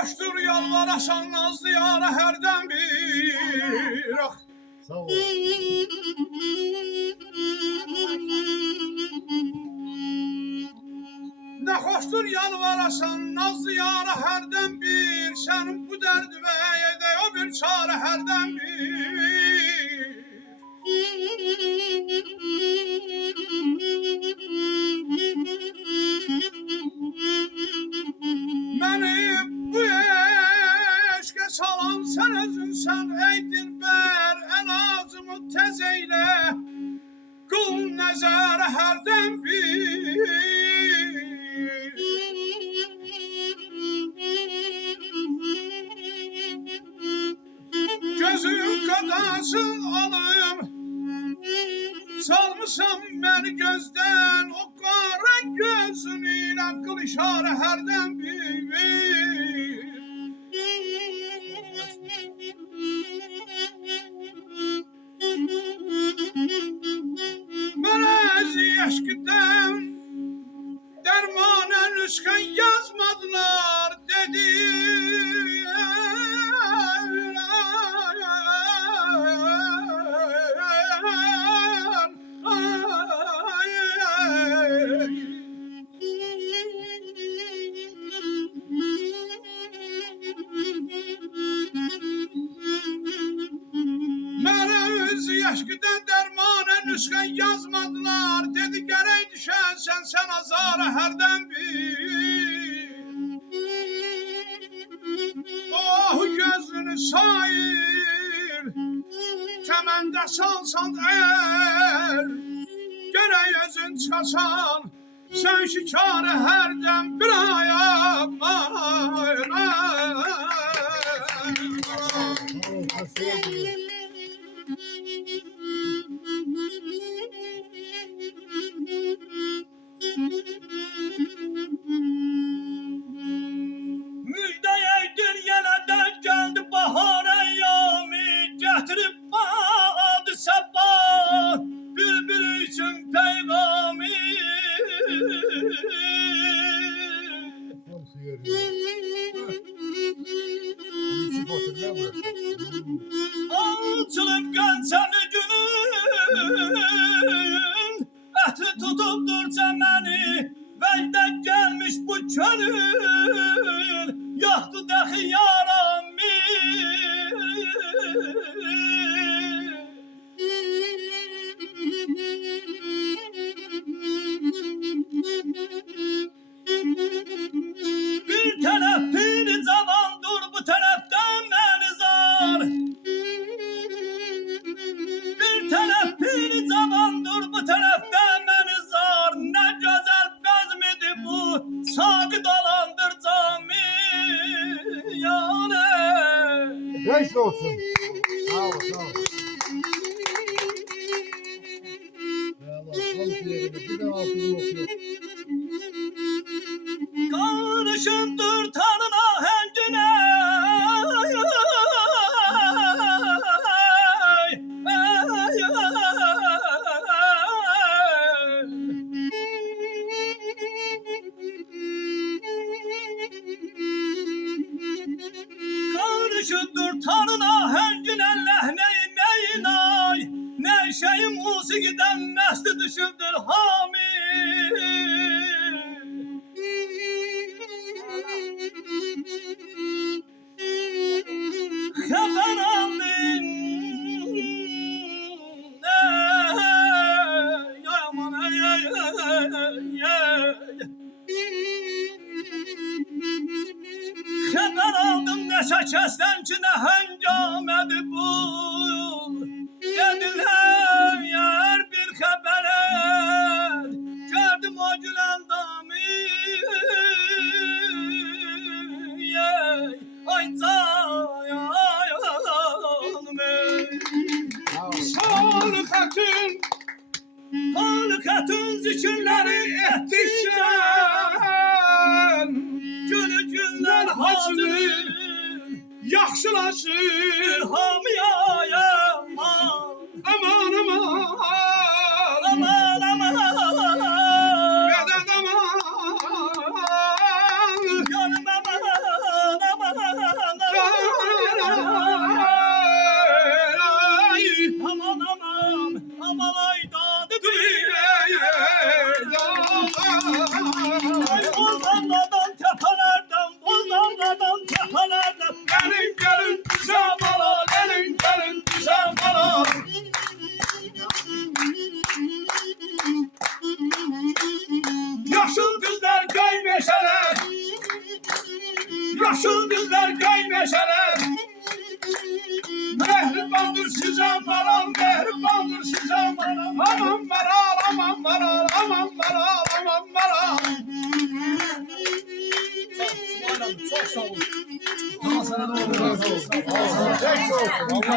hoşdur yalvarasan nazlı yara herden bir. Ah. Sağ ol. Ne hoşdur yalvarasan nazlı yara herden bir. Senin bu derdime de o bir çare herden bir. Beni bu eşke salan sen özünsen ey dilber. En ağzımı tez eyle kul nezere herden bir. Gözüm kadasın alım salmışam beni gözden o kara gözünüyle kıl işare herden bir. Merez eşkiden dermana nüskan yazmadılar dedi. Merez eşkiden dermana nüskan yazmadılar dedi. Gerek düşen sen azara herden bir. Oh gözünü sayır kemende salsan eğer göre yüzün çıkasan sen şikâre herden bir ayağım. Müjdeyeydir yeniden geldi bahar eyyami getirip bağdı sabah bülbül için peygami. Tam su yarıyor. Küçük otur ne bu? Açılıp gelsene günün eti tutuptur cemeni belden gelmiş bu könül yaktı dahi yarami. Bir taraf piri zamandır bu taraftan menizar. Bir taraf piri zamandır bu taraftan menizar. Ne güzel bezmidi bu sakı dolandır cami. Yani. Reis olsun. Sağ ol, sağ ol. Bravo, tam su yarıyor. Bir de altını okuyor. Karışındır tanın ahencine. Karışındır tanın ahencine lehneyin neyin ay. Ne şeyin musikiden mesli dışındır hami. Haber aldın ey aman ey. Haber aldım neşe kesten ki ne hengamedi bu. Dediler yer bir haber et gördüm o gülen dami. Ay canım ey. Halkatın zikirleri ettikçe gülü günler hazır yaxşılaşır hamiyaya. Aman aman aman aman Qədən aman Yanım aman aman Ay bozanlardan tepelerden, bozanlardan tepelerden. Gelin gelin güzel bala, gelin gelin güzel bala. Yaşıl düzler göy meşeler, yaşıl düzler göy meşeler. Mehribandır size maral, mehribandır size maral. Aman maral, aman maral, aman maral, aman maral. Çok sağ olun. Allah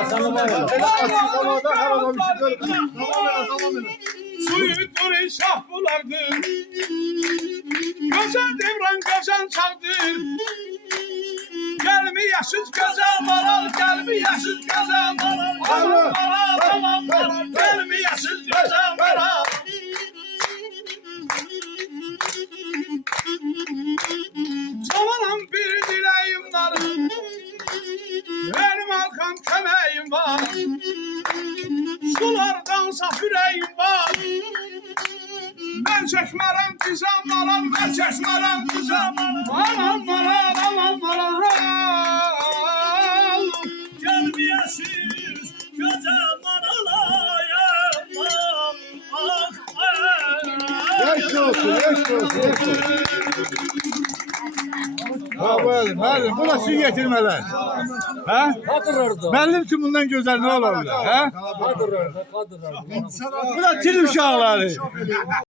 sana var ya. Her adam bir şey söyle. Tamam öyle. Suyu duru şah bulardı. Güzel devran güzel çaldı. Gelmi yaşız güzel maral, gelmi yaşız güzel maral. Aman maral, aman maral, gelmi yaşız güzel maral. Cavanam bir dileğim var. Benim halkam kömeğim var. Sulardan saf yüreğim var. Ben çeşmerem güzel maral, ben çeşmerem güzel maral. Aman maral, aman maral. Gelmeyesiz güzel manalayamam. Ah, Yaş olsun, yaş olsun, yaş olsun. Ha böyle, müəllim, bu da sizin getirmeler. Ha? Müəllim için bundan güzel ne olabilir? Ha? Bu da til uşaqları.